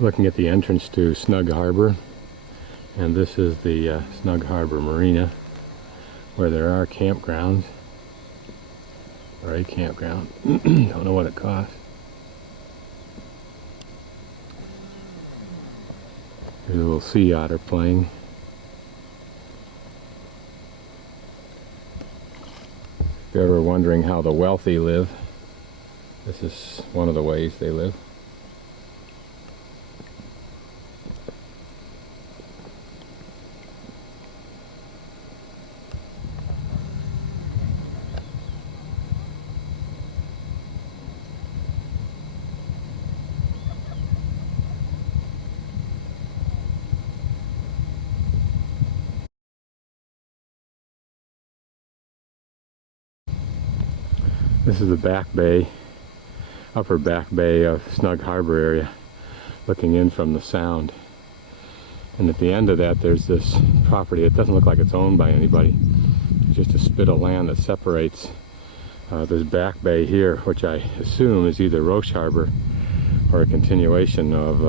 Looking at the entrance to Snug Harbor, and this is the Snug Harbor Marina, where there are campgrounds, or a campground. Don't know what it costs. There's a little sea otter playing. If you're ever wondering how the wealthy live, this is one of the ways they live. This is the back bay, upper back bay of Snug Harbor area, looking in from the sound. And at the end of that, there's this property. It doesn't look like it's owned by anybody. It's just a spit of land that separates this back bay here, which I assume is either Roche Harbor or a continuation of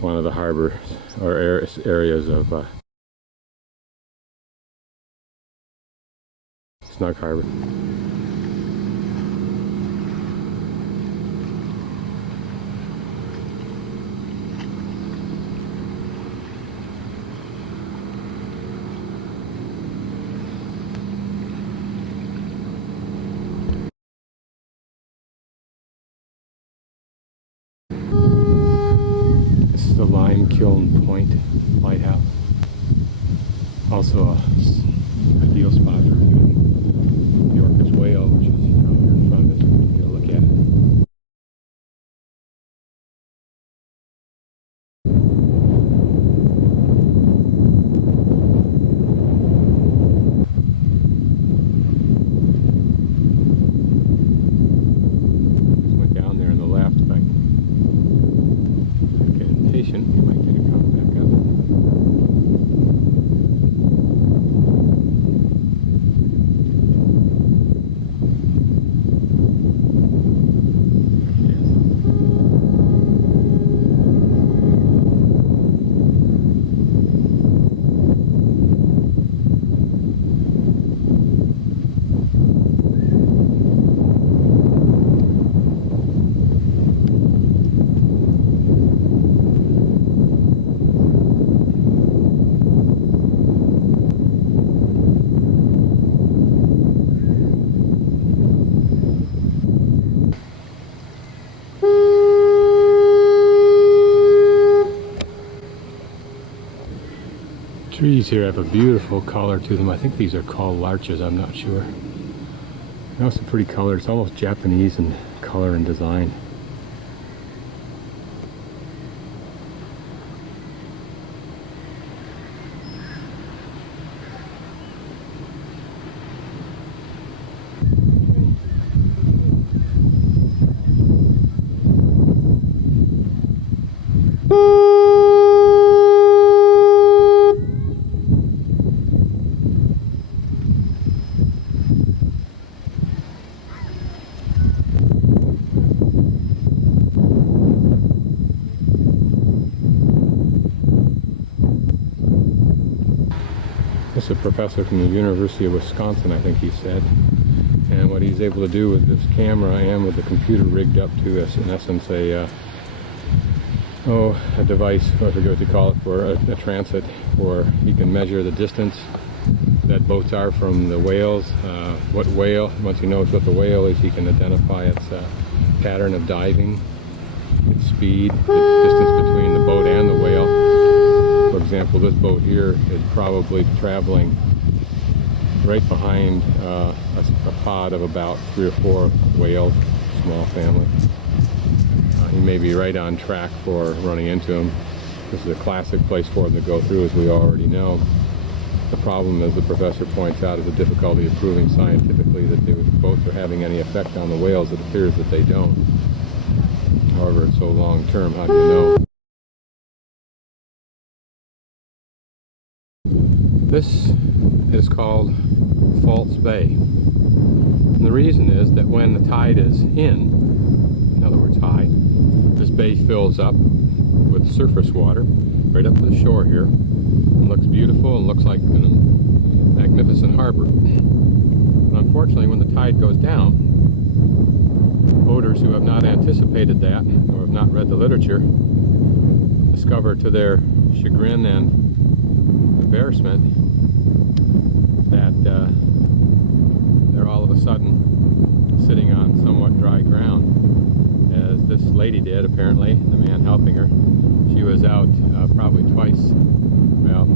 one of the harbors or areas of Snug Harbor. This is the Lime Kiln Point Lighthouse. Also a ideal spot for viewing the Orcas whale, which is out here in front of us. We can get a look at it. Just went down there on the left. If I get impatient, you might get it come back up. Trees here have a beautiful color to them. I think these are called larches, I'm not sure. They're also pretty color. It's almost Japanese in color and design. This is a professor from the University of Wisconsin, I think he said. And what he's able to do with this camera and with the computer rigged up to this, in essence, a device, I forget what you call it, for a transit, where he can measure the distance that boats are from the whales. What whale, once he knows what the whale is, he can identify its pattern of diving, its speed, the distance between the boat and the whale. For example, this boat here is probably traveling right behind a pod of about 3 or 4 whales, small family. He may be right on track for running into them. This is a classic place for them to go through, as we already know. The problem, as the professor points out, is the difficulty of proving scientifically that the boats are having any effect on the whales. It appears that they don't. However, it's so long term, how do you know? This is called False Bay. And the reason is that when the tide is in other words high, this bay fills up with surface water right up to the shore here. It looks beautiful and looks like a magnificent harbor. But unfortunately, when the tide goes down, boaters who have not anticipated that or have not read the literature discover to their chagrin and embarrassment that they're all of a sudden sitting on somewhat dry ground, as this lady did apparently, the man helping her. She was out probably twice, well,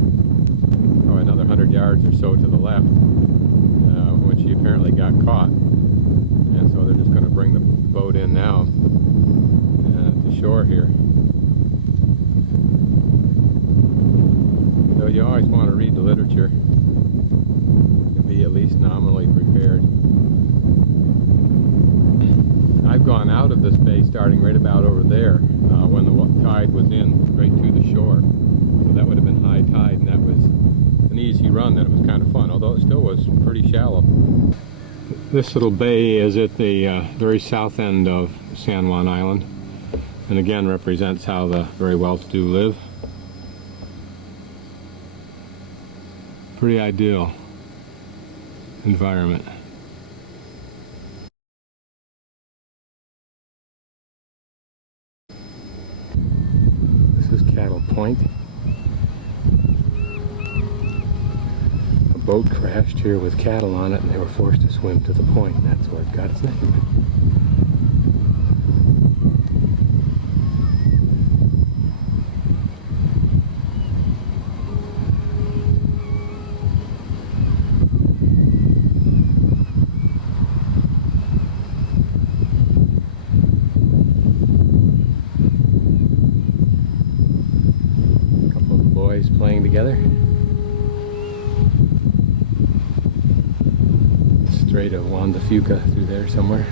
probably another 100 yards or so to the left when she apparently got caught. And so they're just going to bring the boat in now to shore here. So you always want to read the literature to be at least nominally prepared. I've gone out of this bay starting right about over there when the tide was in right to the shore. So that would have been high tide, and that was an easy run. That it was kind of fun, although it still was pretty shallow. This little bay is at the very south end of San Juan Island, and again represents how the very well-to-do live. Pretty ideal environment. This is Cattle Point. A boat crashed here with cattle on it, and they were forced to swim to the point. That's what got its name. Playing together. Strait of Juan de Fuca through there somewhere.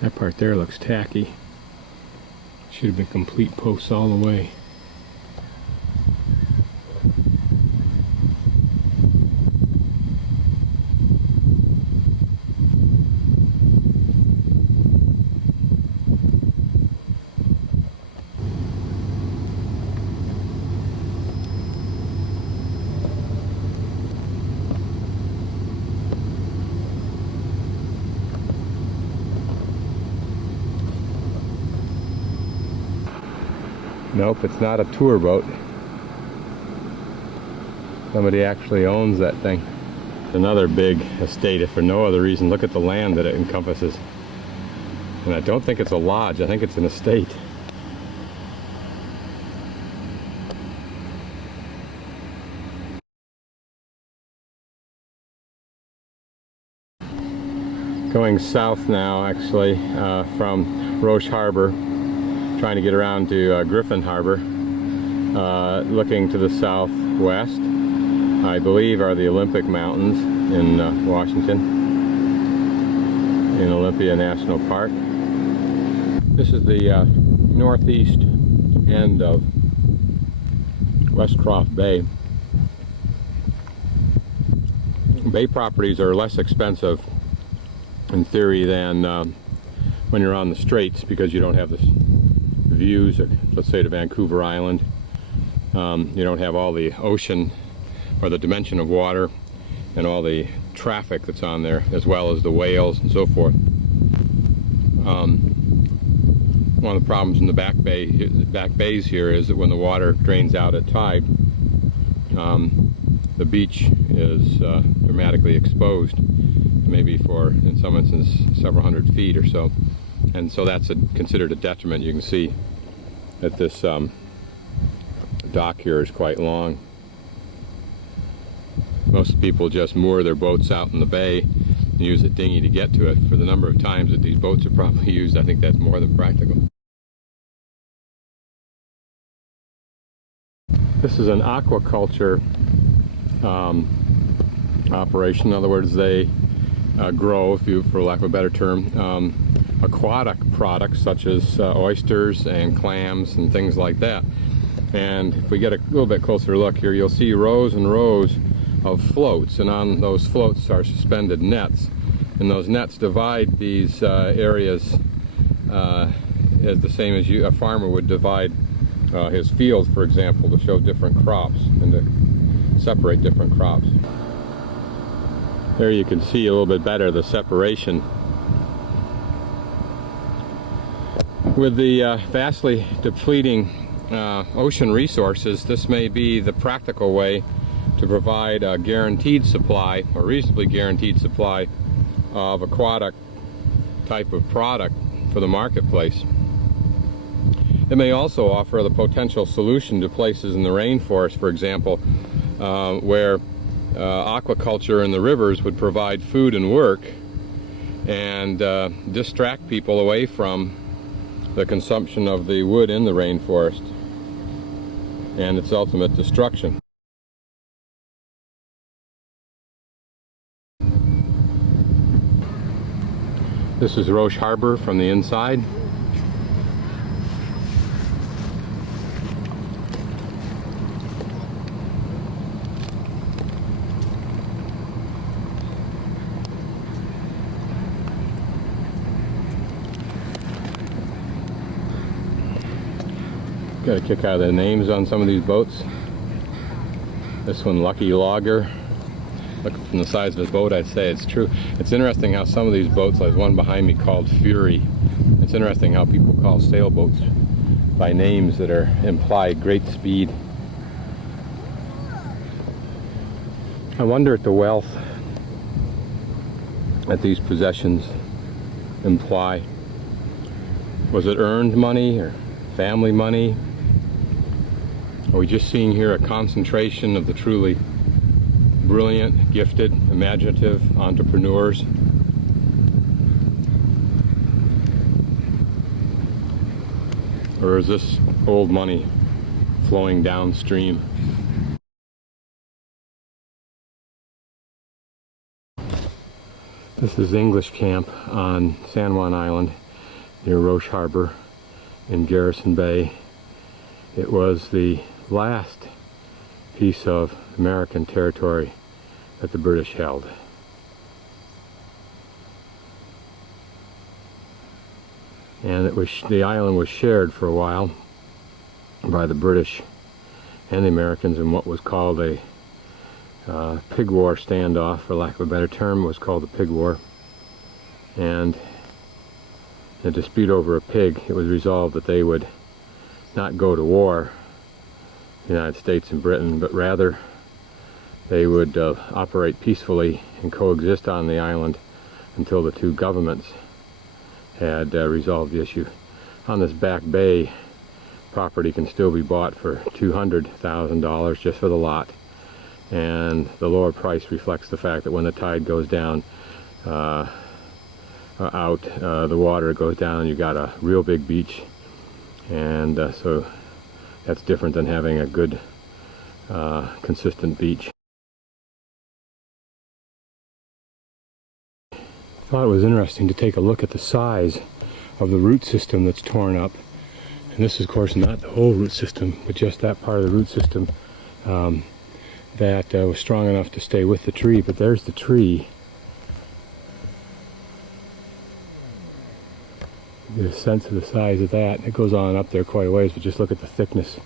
That part there looks tacky. Should have been complete posts all the way. Nope, it's not a tour boat. Somebody actually owns that thing. Another big estate, if for no other reason. Look at the land that it encompasses. And I don't think it's a lodge, I think it's an estate. Going south now, actually, from Roche Harbor, trying to get around to Griffin Harbor, looking to the southwest, I believe are the Olympic Mountains in Washington, in Olympia National Park. This is the northeast end of Westcroft Bay. Bay properties are less expensive in theory than when you're on the straits, because you don't have this views, let's say, to Vancouver Island. You don't have all the ocean or the dimension of water and all the traffic that's on there, as well as the whales and so forth. One of the problems in the back bays here is that when the water drains out at tide, the beach is dramatically exposed, maybe for, in some instances, several hundred feet or so. And so that's considered a detriment. You can see that this dock here is quite long. Most people just moor their boats out in the bay and use a dinghy to get to it. For the number of times that these boats are probably used, I think that's more than practical. This is an aqua culture operation. In other words, they grow, for lack of a better term, aquatic products such as oysters and clams and things like that. And if we get a little bit closer look here, you'll see rows and rows of floats, and on those floats are suspended nets, and those nets divide these areas as the same as a farmer would divide his fields, for example, to show different crops and to separate different crops. There you can see a little bit better the separation. With the vastly depleting ocean resources, this may be the practical way to provide a guaranteed supply, or reasonably guaranteed supply, of aquatic type of product for the marketplace. It may also offer the potential solution to places in the rainforest, for example, where aquaculture in the rivers would provide food and work and distract people away from the consumption of the wood in the rainforest and its ultimate destruction. This is Roche Harbor from the inside. Got a kick out of the names on some of these boats. This one, Lucky Logger. Looking from the size of his boat, I'd say it's true. It's interesting how some of these boats, like one behind me called Ferry, it's interesting how people call sailboats by names that are imply great speed. I wonder at the wealth that these possessions imply. Was it earned money or family money? Are we just seeing here a concentration of the truly brilliant, gifted, imaginative entrepreneurs? Or is this old money flowing downstream? This is English camp on San Juan Island near Roche Harbor in Garrison Bay. It was the last piece of American territory that the British held. And the island was shared for a while by the British and the Americans in what was called a pig war standoff, for lack of a better term. It was called the Pig War. And in a dispute over a pig, it was resolved that they would not go to war, the United States and Britain, but rather they would operate peacefully and coexist on the island until the two governments had resolved the issue. On this back bay, property can still be bought for $200,000 just for the lot, and the lower price reflects the fact that when the tide goes down the water goes down, you got a real big beach, and so that's different than having a good consistent beach. I thought it was interesting to take a look at the size of the root system that's torn up, and this is of course not the whole root system, but just that part of the root system that was strong enough to stay with the tree. But there's the tree. Get a sense of the size of that. It goes on up there quite a ways, but just look at the thickness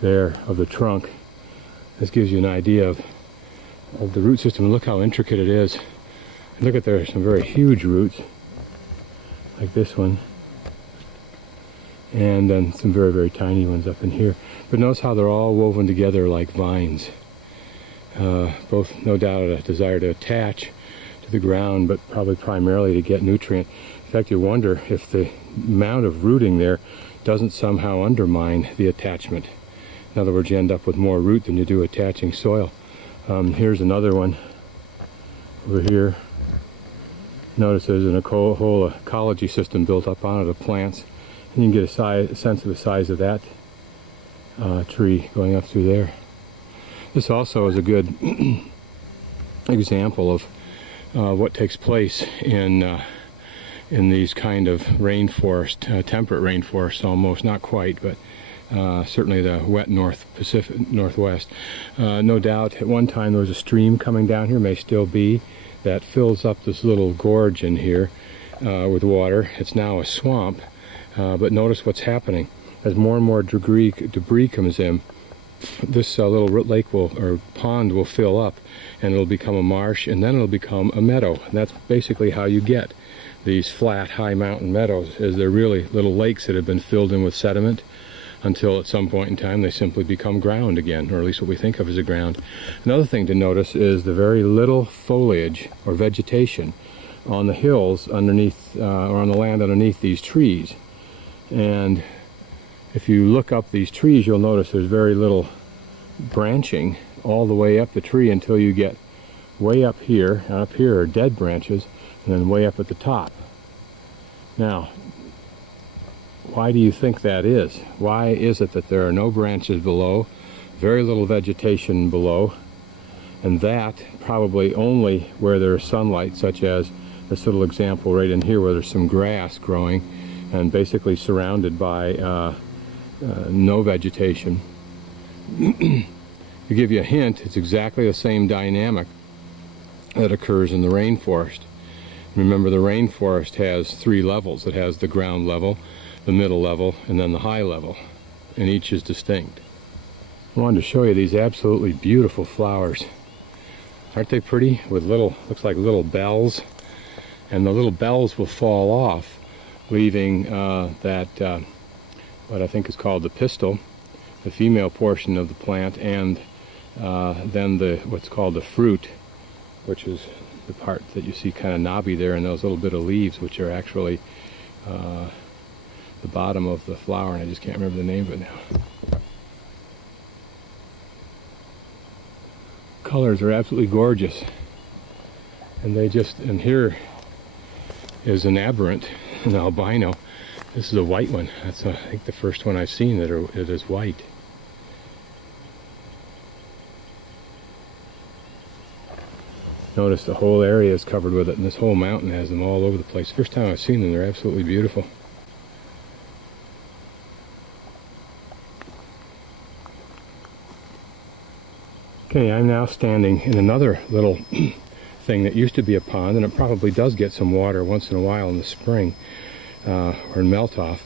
there of the trunk. This gives you an idea of the root system. Look how intricate it is. And look at, there are some very huge roots, like this one, and then some very, very tiny ones up in here. But notice how they're all woven together like vines. Both, no doubt, a desire to attach to the ground, but probably primarily to get nutrient. In fact, you wonder if the amount of rooting there doesn't somehow undermine the attachment. In other words, you end up with more root than you do attaching soil. Here's another one over here. Notice there's a whole ecology system built up on it of plants. And you can get a sense of the size of that tree going up through there. This also is a good example of what takes place in these kind of rainforest, temperate rainforests almost, not quite, but certainly the wet northwest. No doubt at one time there was a stream coming down here, may still be, that fills up this little gorge in here with water. It's now a swamp, but notice what's happening. As more and more debris comes in, this little lake or pond will fill up, and it'll become a marsh, and then it'll become a meadow. And that's basically how you get these flat, high mountain meadows, is they're really little lakes that have been filled in with sediment until at some point in time they simply become ground again, or at least what we think of as a ground. Another thing to notice is the very little foliage or vegetation on the hills underneath, or on the land underneath these trees. And if you look up these trees, you'll notice there's very little branching all the way up the tree until you get way up here, and up here are dead branches, and then way up at the top. Now, why do you think that is? Why is it that there are no branches below, very little vegetation below, and that probably only where there's sunlight, such as this little example right in here where there's some grass growing and basically surrounded by no vegetation. To give you a hint, it's exactly the same dynamic that occurs in the rainforest. Remember, the rainforest has 3 levels. It has the ground level, the middle level, and then the high level, and each is distinct. I wanted to show you these absolutely beautiful flowers. Aren't they pretty? With little, looks like little bells, and the little bells will fall off, leaving what I think is called the pistil, the female portion of the plant, and then what's called the fruit, which is the part that you see kind of knobby there, and those little bit of leaves, which are actually the bottom of the flower, and I just can't remember the name of it now. Colors are absolutely gorgeous, and and here is an aberrant, an albino. This is a white one. That's I think the first one I've seen that it is white. Notice the whole area is covered with it, and this whole mountain has them all over the place. First time I've seen them, they're absolutely beautiful. Okay, I'm now standing in another little thing that used to be a pond, and it probably does get some water once in a while in the spring, or in melt-off.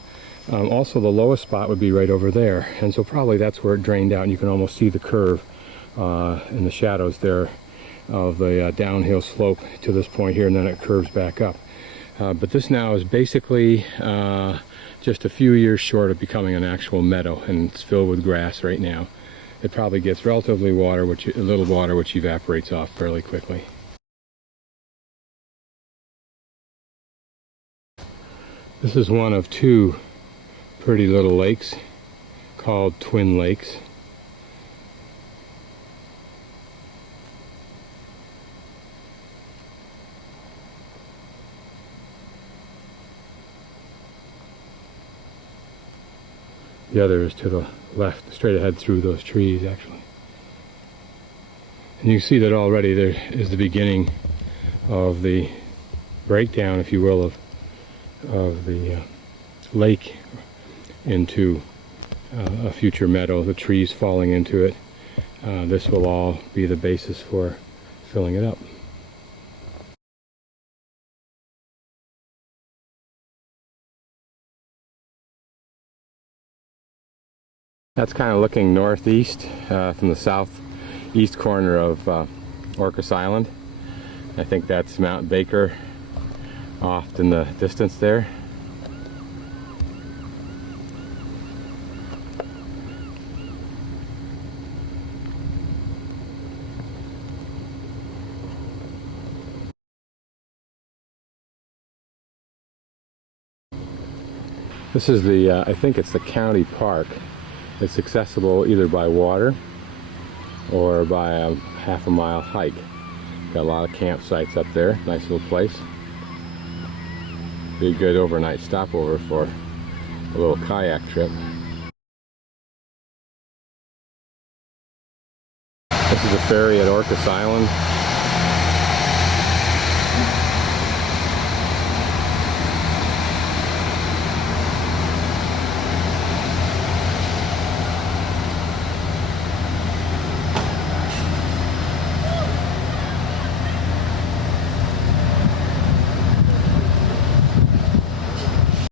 Also, the lowest spot would be right over there, and so probably that's where it drained out, and you can almost see the curve in the shadows there of the downhill slope to this point here, and then it curves back up. But this now is basically just a few years short of becoming an actual meadow, and it's filled with grass right now. It probably gets relatively a little water, which evaporates off fairly quickly. This is one of 2 pretty little lakes called Twin Lakes. The other is to the left, straight ahead through those trees, actually. And you can see that already there is the beginning of the breakdown, if you will, of the lake into a future meadow, the trees falling into it. This will all be the basis for filling it up. That's kind of looking northeast from the southeast corner of Orcas Island. I think that's Mount Baker off in the distance there. This is the, I think it's the county park. It's accessible either by water or by a half-a-mile hike. Got a lot of campsites up there. Nice little place. Be a good overnight stopover for a little kayak trip. This is the ferry at Orcas Island.